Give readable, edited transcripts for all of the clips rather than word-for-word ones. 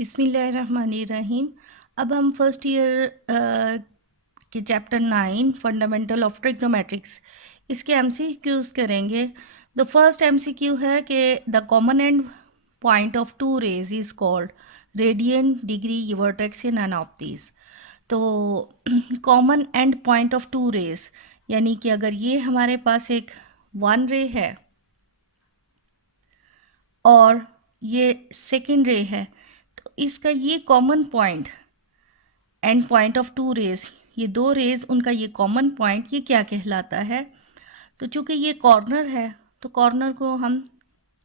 बिस्मिल्लाहिर्रहमानिर्रहीम। अब हम फर्स्ट ईयर के चैप्टर 9 फंडामेंटल ऑफ ट्रिग्नोमेट्रिक्स इसके एमसीक्यूज करेंगे। द फर्स्ट एमसीक्यू है कि the common end point of two rays is called radian, degree, vertex या नन ऑफ दीज। तो common end point of two rays यानी कि अगर ये हमारे पास एक वन रे है और ये सेकेंड रे है, तो इसका ये common point end point of two rays, ये दो रेज उनका ये कॉमन पॉइंट ये क्या कहलाता है? तो चूंकि ये कॉर्नर है तो कॉर्नर को हम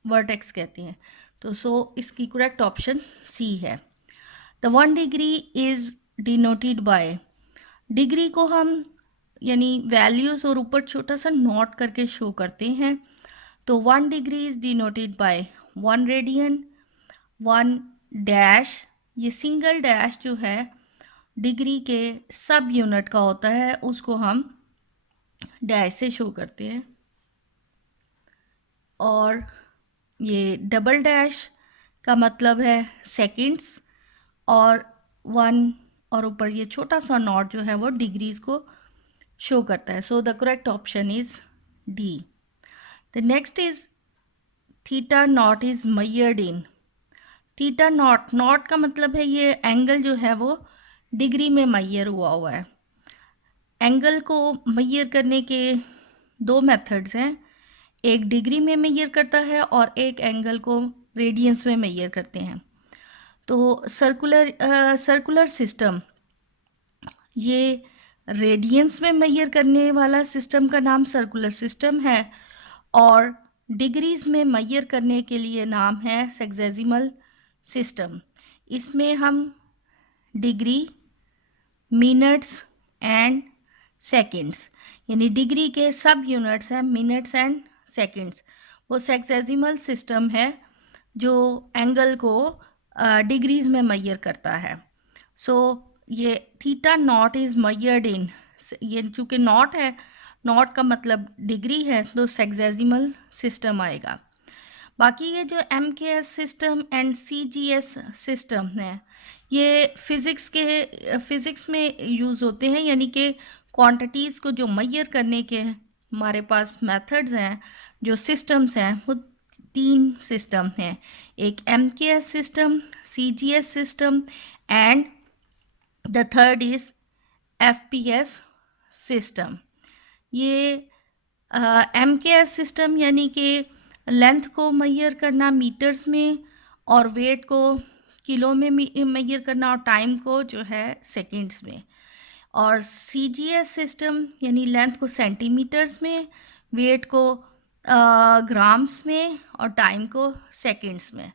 वर्टेक्स कहते हैं। तो इसकी करेक्ट ऑप्शन सी है। The 1 degree is denoted by, degree को हम यानी वैल्यूज और ऊपर छोटा सा नोट करके शो करते हैं। तो 1 degree is denoted by 1 radian, 1 dash, ये सिंगल डैश जो है डिग्री के सब यूनिट का होता है, उसको हम डैश से शो करते हैं। और ये डबल डैश का मतलब है सेकंड्स, और 1 और ऊपर ये छोटा सा नॉट जो है वो डिग्रीज को शो करता है। So the correct option is D. The next is theta naught is measured in. Theta naught, not का मतलब है ये एंगल जो है वो डिग्री में मेजर हुआ है। एंगल को मेजर करने के दो मेथड्स हैं, एक डिग्री में मेजर करता है और एक एंगल को रेडियंस में मेजर करते हैं। तो सर्कुलर सिस्टम, ये रेडियंस में मेजर करने वाला सिस्टम का नाम सर्कुलर सिस्टम है, और डिग्रीज में मेजर करने के लिए नाम है सेक्सेजिमल सिस्टम। इसमें हम डिग्री, मिनट्स एंड सेकंड्स, यानी डिग्री के सब यूनिट्स हैं मिनट्स एंड सेकंड्स, वो सेक्सेजिमल सिस्टम है जो एंगल को डिग्रीज में मेजर करता है। सो ये theta naught is measured in, ये चूँकि नॉट है, नॉट का मतलब डिग्री है, तो सेक्सेजिमल सिस्टम आएगा। बाकी ये जो MKS system and CGS system है, ये फिज़िक्स में यूज़ होते हैं, यानी कि क्वांटिटीज़ को जो मेजर करने के हमारे पास मेथड्स हैं, जो सिस्टम्स हैं, वो 3 सिस्टम हैं। एक MKS system, CGS system and the third is FPS system. ये MKS सिस्टम यानी कि लेंथ को मेजर करना मीटर्स में, और वेट को किलो में मेजर करना, और टाइम को जो है सेकंड्स में। और CGS सिस्टम यानी लेंथ को सेंटीमीटर्स में, वेट को ग्राम्स में, और टाइम को सेकंड्स में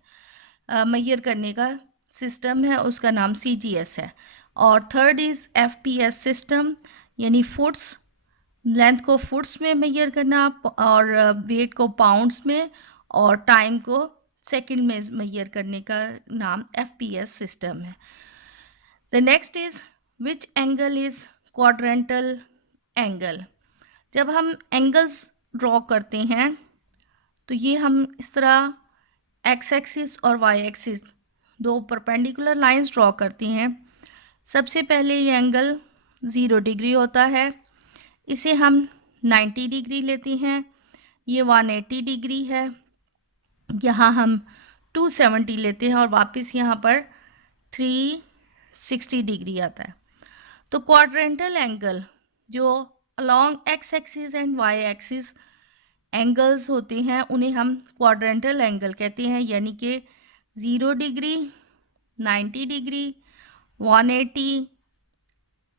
मेजर करने का सिस्टम है, उसका नाम CGS है। और थर्ड इज़ FPS सिस्टम, यानी फुट्स, लेंथ को फुट्स में मेजर करना, और वेट को पाउंड्स में, और टाइम को सेकंड में मेजर करने का नाम FPS सिस्टम है। The next is which angle is quadrantal angle. जब हम एंगल्स ड्रॉ करते हैं तो ये हम इस तरह एक्स एक्सिस और वाई एक्सिस दो परपेंडिकुलर लाइंस ड्रॉ करते हैं। सबसे पहले ये एंगल 0 डिग्री होता है, इसे हम 90 डिग्री लेते हैं। ये 180 डिग्री है, यहाँ हम 270 लेते हैं, और वापस यहाँ पर 360 डिग्री आता है। तो क्वाड्रेंटल एंगल जो along x axis and y axis angles होते हैं, उन्हें हम क्वाड्रेंटल एंगल कहते हैं, यानी कि 0 डिग्री, 90 डिग्री, 180,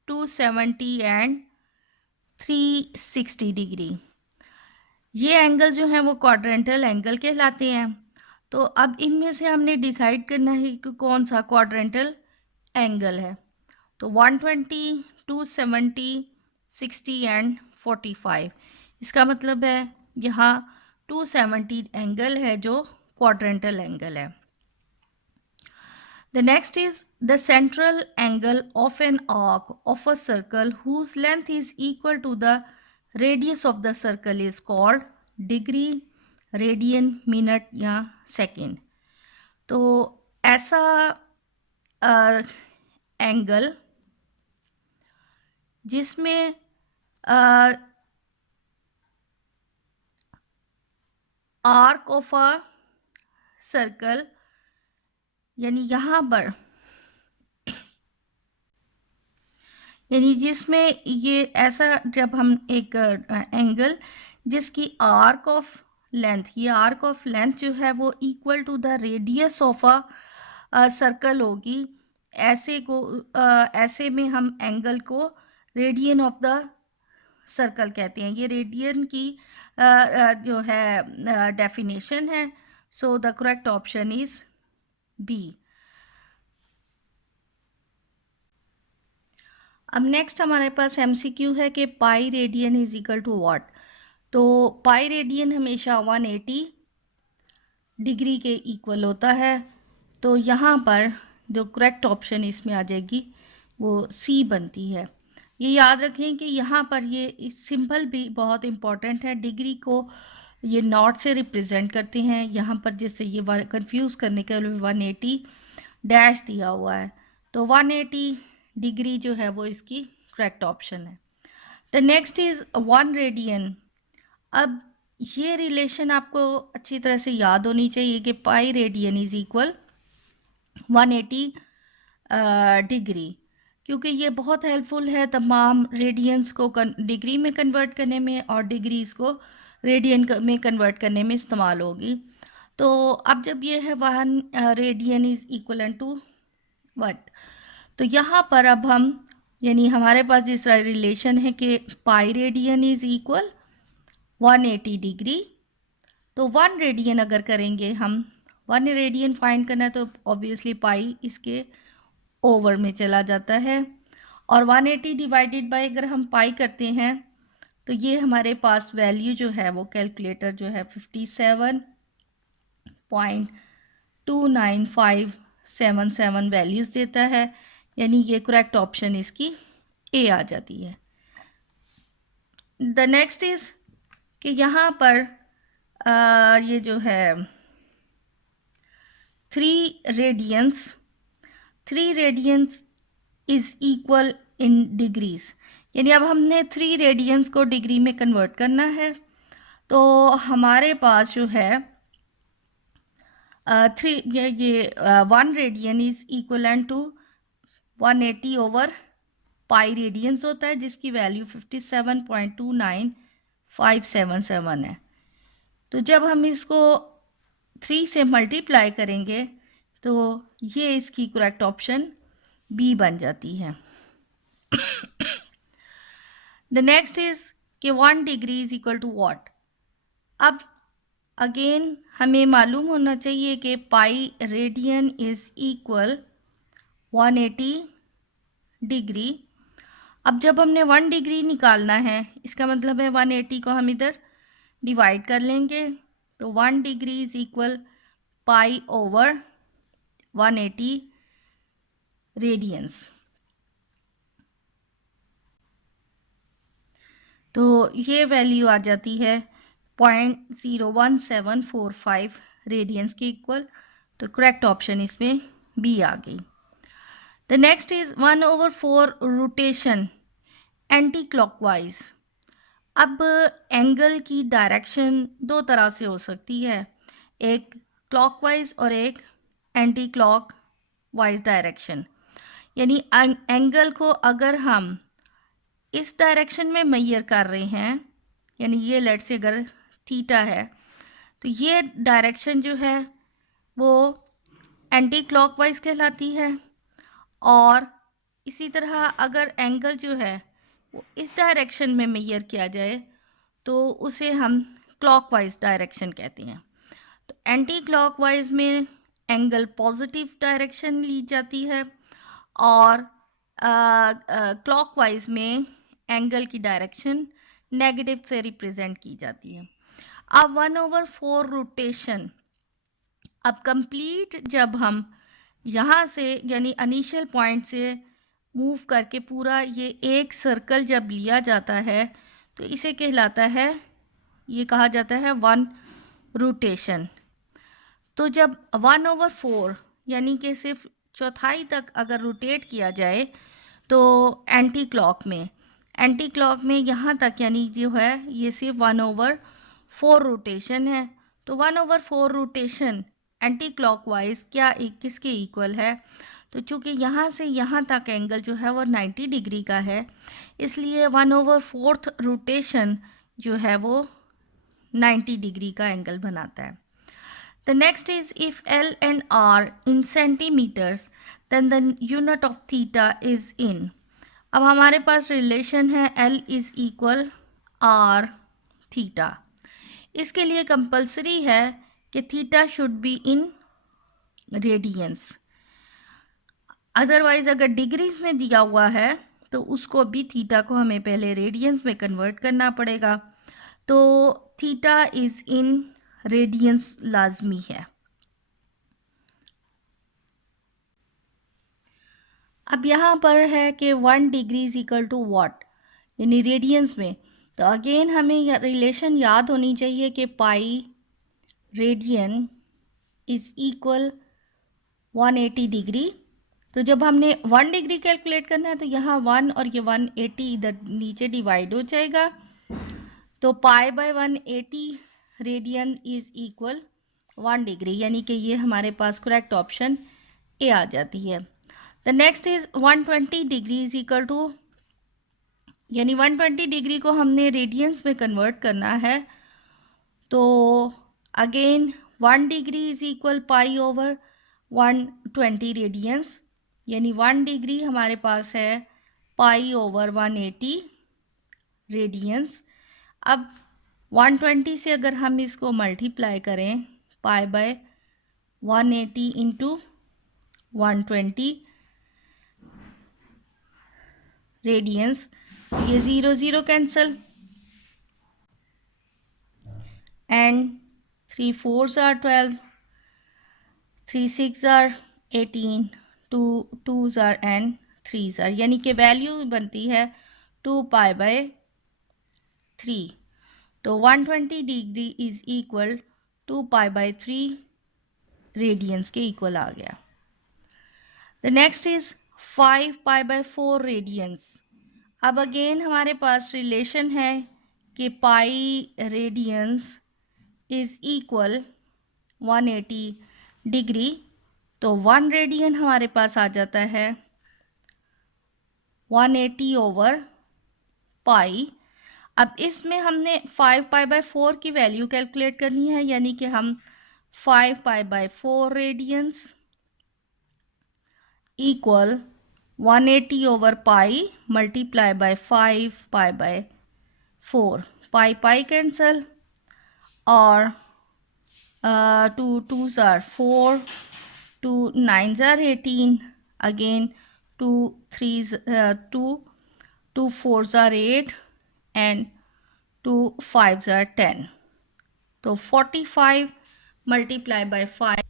270 एंड 360 डिग्री। ये एंगल जो हैं वो क्वाड्रेंटल एंगल कहलाते हैं। तो अब इनमें से हमने डिसाइड करना है कि कौन सा क्वाड्रेंटल एंगल है। तो 120, 270, 60 एंड 45, इसका मतलब है यहाँ 270 एंगल है जो क्वाड्रेंटल एंगल है। The next is the central angle of an arc of a circle whose length is equal to the radius of the circle is called degree, radian, minute या second। तो ऐसा angle जिसमें arc of a circle, यानी यहाँ पर, यानी जिसमें ये ऐसा, जब हम एक एंगल जिसकी आर्क ऑफ लेंथ, ये आर्क ऑफ लेंथ जो है वो equal to the radius of a circle होगी, ऐसे में हम एंगल को रेडियन ऑफ द सर्कल कहते हैं। ये रेडियन की जो है डेफिनेशन है। So the correct option is B. अब नेक्स्ट हमारे पास एमसीक्यू है कि pi radian is equal to what. तो पाई रेडियन हमेशा 180 डिग्री के इक्वल होता है। तो यहाँ पर जो करेक्ट ऑप्शन इसमें आ जाएगी वो सी बनती है। ये याद रखें कि यहाँ पर ये सिंबल भी बहुत इम्पॉर्टेंट है। डिग्री को ये नॉट से रिप्रेजेंट करते हैं। यहाँ पर जैसे ये कंफ्यूज करने के लिए 180 डैश दिया हुआ है, तो 180 डिग्री जो है वो इसकी करेक्ट ऑप्शन है। The next is 1 radian. अब ये रिलेशन आपको अच्छी तरह से याद होनी चाहिए कि pi radian is equal 180 degree, क्योंकि ये बहुत हेल्पफुल है तमाम रेडियंस को डिग्री में कन्वर्ट करने में और डिग्रीज को रेडियन में कन्वर्ट करने में इस्तेमाल होगी। तो अब जब ये है 1 radian is equal to what, तो यहाँ पर अब हम, यानी हमारे पास जिस रिलेशन है कि pi radian is equal 180 degree, तो 1 रेडियन अगर करेंगे हम, 1 रेडियन फाइंड करना है तो ऑब्वियसली पाई इसके ओवर में चला जाता है, और 180 डिवाइडेड बाय अगर हम पाई करते हैं तो ये हमारे पास वैल्यू जो है वो कैलकुलेटर जो है 57.29577 वैल्यूज़ देता है, यानी ये करेक्ट ऑप्शन इसकी ए आ जाती है। द नेक्स्ट इज़ कि यहाँ पर ये जो है 3 radians is equal in degrees, यानी अब हमने 3 रेडियंस को डिग्री में कन्वर्ट करना है। तो हमारे पास जो है 1 radian is equal to 180 over pi radians होता है, जिसकी वैल्यू 57.29577 है। तो जब हम इसको 3 से मल्टीप्लाई करेंगे तो ये इसकी करेक्ट ऑप्शन बी बन जाती है। द नेक्स्ट इज कि 1 degree is equal to what. अब अगेन हमें मालूम होना चाहिए कि pi radian is equal 180 degree. अब जब हमने 1 डिग्री निकालना है, इसका मतलब है 180 को हम इधर डिवाइड कर लेंगे, तो 1 degree is equal pi over 180 radians. तो ये वैल्यू आ जाती है 0.01745 रेडियंस के इक्वल। तो करेक्ट ऑप्शन इसमें बी आ गई। The next is 1/4 rotation anti clockwise. अब एंगल की डायरेक्शन 2 तरह से हो सकती है, एक क्लॉकवाइज और एक एंटी क्लॉकवाइज डायरेक्शन। यानी एंगल को अगर हम इस डायरेक्शन में मेजर कर रहे हैं, यानी ये लेट से अगर थीटा है, तो ये डायरेक्शन जो है वो एंटी क्लॉकवाइज कहलाती है। और इसी तरह अगर एंगल जो है वो इस डायरेक्शन में मेजर किया जाए तो उसे हम क्लॉकवाइज डायरेक्शन कहते हैं। तो एंटी क्लॉकवाइज में एंगल पॉजिटिव डायरेक्शन ली जाती है और क्लॉकवाइज में एंगल की डायरेक्शन नेगेटिव से रिप्रेजेंट की जाती है। अब 1/4 रोटेशन, अब कंप्लीट जब हम यहाँ से यानी इनिशियल पॉइंट से मूव करके पूरा ये एक सर्कल जब लिया जाता है तो इसे कहलाता है, ये कहा जाता है 1 रोटेशन। तो जब 1/4 यानी कि सिर्फ चौथाई तक अगर रोटेट किया जाए तो एंटी क्लॉक में यहाँ तक यानी जो है ये सिर्फ 1/4 रोटेशन है। तो 1/4 रोटेशन एंटी क्लॉकवाइज क्या एक किसके इक्वल है? तो चूँकि यहाँ से यहाँ तक एंगल जो है वो 90 डिग्री का है, इसलिए 1/4 रोटेशन जो है वो 90 डिग्री का एंगल बनाता है। The next is if L and R in centimeters, then the unit of theta is in. अब हमारे पास रिलेशन है L is equal R theta. इसके लिए कंपलसरी है कि theta should be in radiance, otherwise अगर डिग्रीज में दिया हुआ है तो उसको भी थीटा को हमें पहले रेडियंस में कन्वर्ट करना पड़ेगा। तो थीटा इज इन रेडियंस लाजमी है। अब यहाँ पर है कि 1 degree is equal to what, यानी रेडियंस में। तो अगेन हमें रिलेशन याद होनी चाहिए कि pi radian is equal 180 degree. तो जब हमने 1 डिग्री कैलकुलेट करना है तो यहाँ 1 और ये 180 इधर नीचे डिवाइड हो जाएगा। तो pi by 180 radian is equal 1 degree, यानी कि ये हमारे पास करेक्ट ऑप्शन ए आ जाती है। The next is 120 degree is equal to, यानी 120 डिग्री को हमने रेडियंस में कन्वर्ट करना है। तो again 1 degree is equal pi over 120 radians, यानी 1 डिग्री हमारे पास है पाई ओवर 180 रेडियंस। अब 120 से अगर हम इसको मल्टीप्लाई करें पाई बाय 180 इंटू 120 रेडियंस, ये 0 0 cancel and 3 4s are 12, 3 6 are 18, 2 2s are and 3s are, यानी कि वैल्यू बनती है 2 पाई बाय 3। तो 120 degree is equal 2 pi by 3 radians के इक्वल आ गया। The next is 5 pi by 4 radians. अब अगेन हमारे पास रिलेशन है कि pi radians is equal 180 degree. तो 1 रेडियन हमारे पास आ जाता है 180 ओवर पाई। अब इसमें हमने 5 पाई बाय 4 की वैल्यू कैलकुलेट करनी है, यानी कि हम 5 pi by 4 radians equal 180 over pi multiply by 5 pi by 4, pi pi cancel और 2 2s are 4, 2 9s are 18, again 2 3s 2 4s are 8 and 2 5s are 10। तो 45 मल्टीप्लाई बाय 5,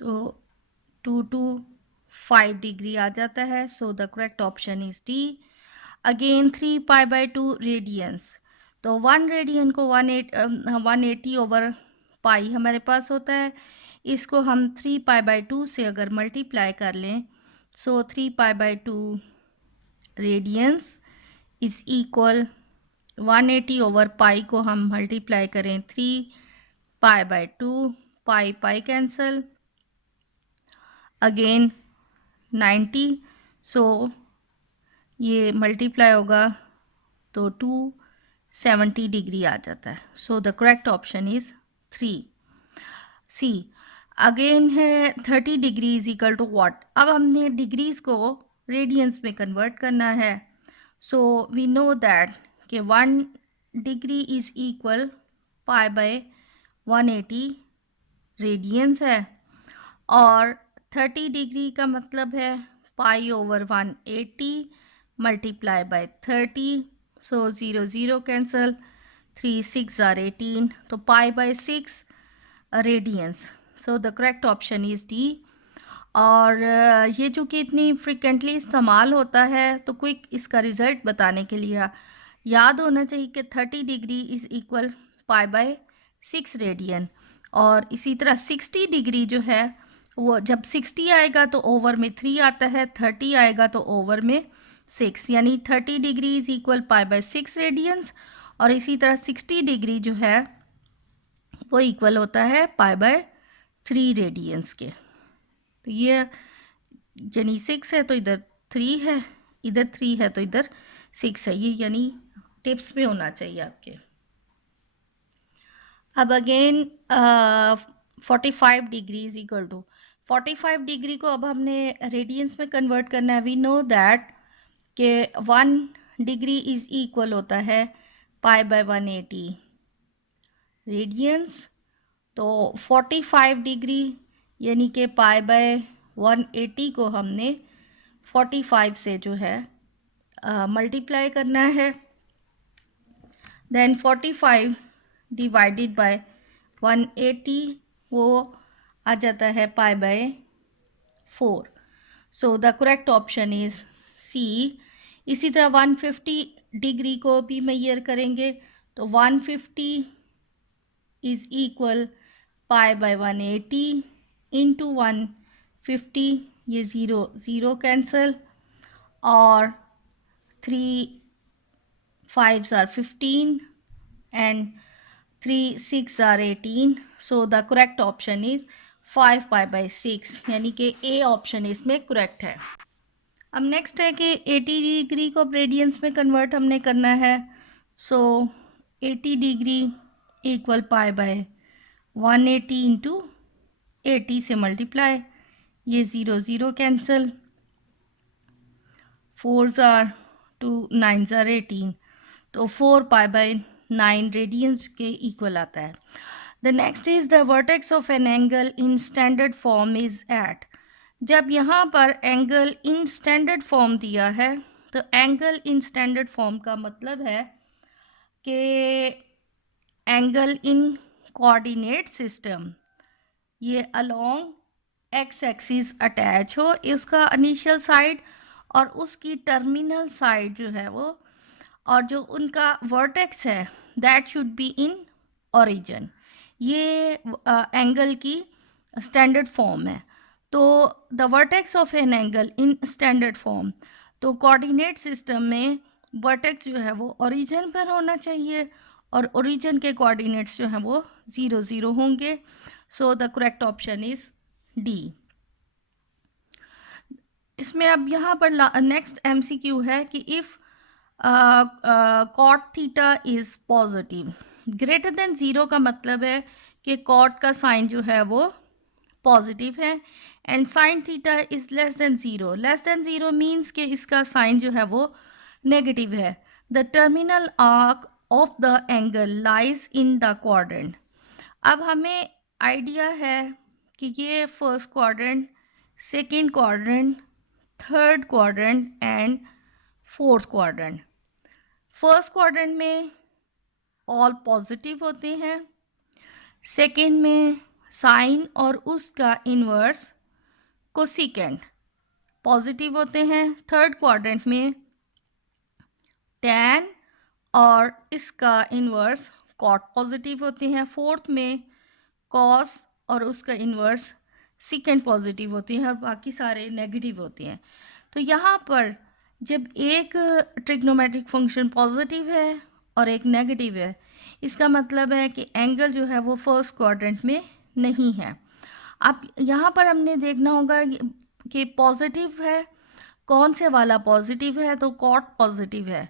तो 2 to 5 डिग्री आ जाता है। So the correct option is D. Again 3 pi by 2 radians. तो 1 radian को 180 over पाई हमारे पास होता है। इसको हम 3 पाई बाय 2 से अगर मल्टीप्लाई कर लें, so 3 pi by 2 radians is equal 180 over pi को हम मल्टीप्लाई करें 3 pi by 2, pi pi cancel, again 90, so ये मल्टीप्लाई होगा तो 270 डिग्री आ जाता है। So the correct option is 3 C. Again है 30 degree is equal to what. अब हमने डिग्रीज को रेडियंस में कन्वर्ट करना है। सो वी नो दैट कि 1 degree is equal pi by 180 radians है और 30 डिग्री का मतलब है pi over 180 multiply by 30। So 0 0 cancel, 3 6 are 18, तो pi by 6 radians. So the correct option is D. और ये चूँकि इतनी फ्रिक्वेंटली इस्तेमाल होता है तो क्विक इसका रिज़ल्ट बताने के लिए याद होना चाहिए कि 30 degree is equal pi by 6 radian. और इसी तरह 60 डिग्री जो है वो जब 60 आएगा तो ओवर में 3 आता है, 30 आएगा तो ओवर में 6, यानी 30 डिग्री इज इक्वल π/6 रेडियंस, और इसी तरह 60 डिग्री जो है वो इक्वल होता है π/3 रेडियंस के। तो ये यानी 6 है तो इधर 3 है, इधर 3 है तो इधर 6 है, ये यानी टिप्स में होना चाहिए आपके। अब again 45 degree is equal to 45 degree को अब हमने रेडियंस में कन्वर्ट करना है। वी नो दैट कि 1 डिग्री इज इक्वल होता है π/180 रेडियंस। तो 45 डिग्री यानी कि π/180 को हमने 45 से जो है मल्टीप्लाई करना है। देन 45 डिवाइडेड बाय 180 वो आ जाता है π/4। So the correct option is C. इसी तरह 150 डिग्री को भी मेजर करेंगे तो 150 इज इक्वल π/180 इंटू 150, ये ज़ीरो ज़ीरो कैंसल, और 3 5s are 15 and 3 6 are 18. So the correct option is 5π/6, यानी कि ए ऑप्शन इसमें करेक्ट है। अब नेक्स्ट है कि 80 डिग्री को रेडियंस में कन्वर्ट हमने करना है। सो 80 डिग्री इक्वल π/180 इंटू 80 से मल्टीप्लाई, ये zero zero cancel, 4s are 2 9s are 18, तो 4π/9 रेडियंस के इक्वल आता है। The next is the vertex of an angle in standard form is at. जब यहाँ पर एंगल इन स्टैंडर्ड फॉर्म दिया है तो एंगल इन स्टैंडर्ड फॉर्म का मतलब है कि एंगल इन कोऑर्डिनेट सिस्टम ये अलोंग एक्स एक्सिस अटैच हो, उसका इनिशियल साइड और उसकी टर्मिनल साइड जो है वो, और जो उनका वर्टेक्स है that should be in origin. ये एंगल की स्टैंडर्ड फॉर्म है। तो the vertex of an angle in standard form, तो कोऑर्डिनेट सिस्टम में वर्टेक्स जो है वो ओरिजिन पर होना चाहिए और ओरिजिन के कोऑर्डिनेट्स जो हैं वो 0 0 होंगे। So the correct option is D. इसमें अब यहाँ पर नेक्स्ट MCQ है कि if cot theta is positive, greater than zero का मतलब है कि कॉट का साइन जो है वो पॉजिटिव है, and sine theta is less than zero. Less than zero means कि इसका साइन जो है वो नेगेटिव है। The terminal arc of the angle lies in the quadrant. अब हमें आइडिया है कि ये first quadrant, second quadrant, third quadrant and fourth quadrant. First quadrant में ऑल पॉजिटिव होते हैं, सेकेंड में साइन और उसका इन्वर्स कोसेकेंट पॉजिटिव होते हैं, थर्ड क्वाड्रेंट में टैन और इसका इन्वर्स कॉट पॉजिटिव होते हैं, फोर्थ में कॉस और उसका इन्वर्स सेकेंड पॉजिटिव होती हैं और बाकी सारे नेगेटिव होते हैं। तो यहाँ पर जब एक ट्रिग्नोमेट्रिक फंक्शन पॉजिटिव है और एक नेगेटिव है, इसका मतलब है कि एंगल जो है वो फर्स्ट क्वाड्रेंट में नहीं है। अब यहाँ पर हमने देखना होगा कि पॉजिटिव है, कौन से वाला पॉजिटिव है, तो कॉट पॉजिटिव है।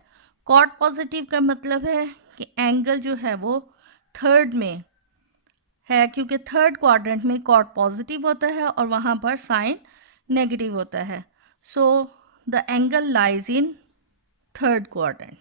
कॉट पॉजिटिव का मतलब है कि एंगल जो है वो थर्ड में है, क्योंकि थर्ड क्वाड्रेंट में कॉट पॉजिटिव होता है और वहाँ पर साइन नेगेटिव होता है। So the angle lies in third quadrant.